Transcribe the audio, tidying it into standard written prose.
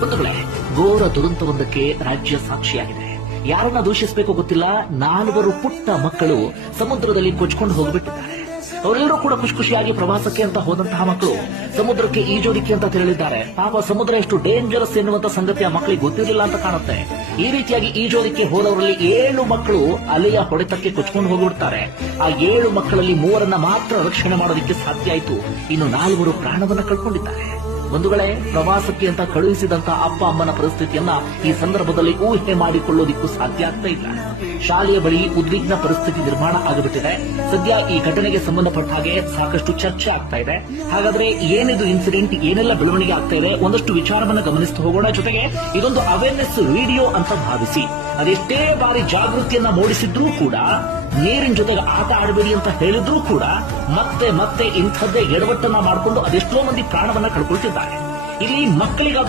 ಬಂಧುಗಳೇ, ಘೋರ ದುರಂತವೊಂದಕ್ಕೆ ರಾಜ್ಯ ಸಾಕ್ಷಿಯಾಗಿದೆ. ಯಾರನ್ನ ದೂಷಿಸಬೇಕು ಗೊತ್ತಿಲ್ಲ, 4 ಪುಟ್ಟ ಮಕ್ಕಳು ಸಮುದ್ರದಲ್ಲಿ ಕೊಚ್ಕೊಂಡು ಹೋಗಿಬಿಟ್ಟಿದ್ದಾರೆ. ಅವರೆಲ್ಲರೂ ಕೂಡ ಖುಷಿಯಾಗಿ ಪ್ರವಾಸಕ್ಕೆ ಅಂತ ಹೋದಂತಹ ಮಕ್ಕಳು ಸಮುದ್ರಕ್ಕೆ ಈಜೋದಿಕ್ಕೆ ಅಂತ ತೆರಳಿದ್ದಾರೆ. ಪಾಪ ಸಮುದ್ರ ಎಷ್ಟು ಡೇಂಜರಸ್ ಎನ್ನುವಂತ ಸಂಗತಿ ಆ ಮಕ್ಕಳಿಗೆ ಗೊತ್ತಿರಲಿಲ್ಲ ಅಂತ ಕಾಣುತ್ತೆ. ಈ ರೀತಿಯಾಗಿ ಈಜೋದಿಕ್ಕೆ ಹೋದವರಲ್ಲಿ 7 ಮಕ್ಕಳು ಅಲೆಯ ಹೊಡೆತಕ್ಕೆ ಕೊಚ್ಕೊಂಡು ಹೋಗಿಬಿಡ್ತಾರೆ. ಆ 7 ಮಕ್ಕಳಲ್ಲಿ 3ರನ್ನ ಮಾತ್ರ ರಕ್ಷಣೆ ಮಾಡೋದಕ್ಕೆ ಸಾಧ್ಯ ಆಯಿತು. ಇನ್ನು 4 ಪ್ರಾಣವನ್ನ ಕಳ್ಕೊಂಡಿದ್ದಾರೆ. ಬಂಧುಗಳೇ, ಪ್ರವಾಸಕ್ಕೆ ಅಂತ ಕಳುಹಿಸಿದಂತ ಅಪ್ಪ ಅಮ್ಮನ ಪರಿಸ್ಥಿತಿಯನ್ನ ಈ ಸಂದರ್ಭದಲ್ಲಿ ಊಹೆ ಮಾಡಿಕೊಳ್ಳೋದಿಕ್ಕೂ ಸಾಧ್ಯ ಆಗ್ತಾ ಇಲ್ಲ. ಶಾಲೆಯ ಬಳಿ ಉದ್ವಿಗ್ನ ಪರಿಸ್ಥಿತಿ ನಿರ್ಮಾಣ ಆಗಿಬಿಟ್ಟಿದೆ. ಸದ್ಯ ಈ ಘಟನೆಗೆ ಸಂಬಂಧಪಟ್ಟ ಹಾಗೆ ಸಾಕಷ್ಟು ಚರ್ಚೆ ಆಗ್ತಾ ಇದೆ. ಹಾಗಾದ್ರೆ ಏನಿದು ಇನ್ಸಿಡೆಂಟ್, ಏನೆಲ್ಲ ಬೆಳವಣಿಗೆ ಆಗ್ತಾ ಇದೆ, ಒಂದಷ್ಟು ವಿಚಾರವನ್ನ ಗಮನಿಸ್ತಾ ಹೋಗೋಣ. ಜೊತೆಗೆ ಇದೊಂದು ಅವೇರ್ನೆಸ್ ವಿಡಿಯೋ ಅಂತ ಭಾವಿಸಿ, ಅದೆಷ್ಟೇ ಬಾರಿ ಜಾಗೃತಿಯನ್ನ ಮೂಡಿಸಿದ್ರೂ ಕೂಡ, ನೀರಿನ ಜೊತೆಗೆ ಆಟ ಆಡಬೇಡಿ ಅಂತ ಹೇಳಿದ್ರೂ ಕೂಡ ಮತ್ತೆ ಇಂಥದ್ದೇ ಎಡವಟ್ಟನ್ನ ಮಾಡಿಕೊಂಡು ಅದೆಷ್ಟೋ ಮಂದಿ ಪ್ರಾಣವನ್ನ ಕಳ್ಕೊಳ್ತಿದ್ದಾರೆ. ಇಲ್ಲಿ ಮಕ್ಕಳಿಗಾದ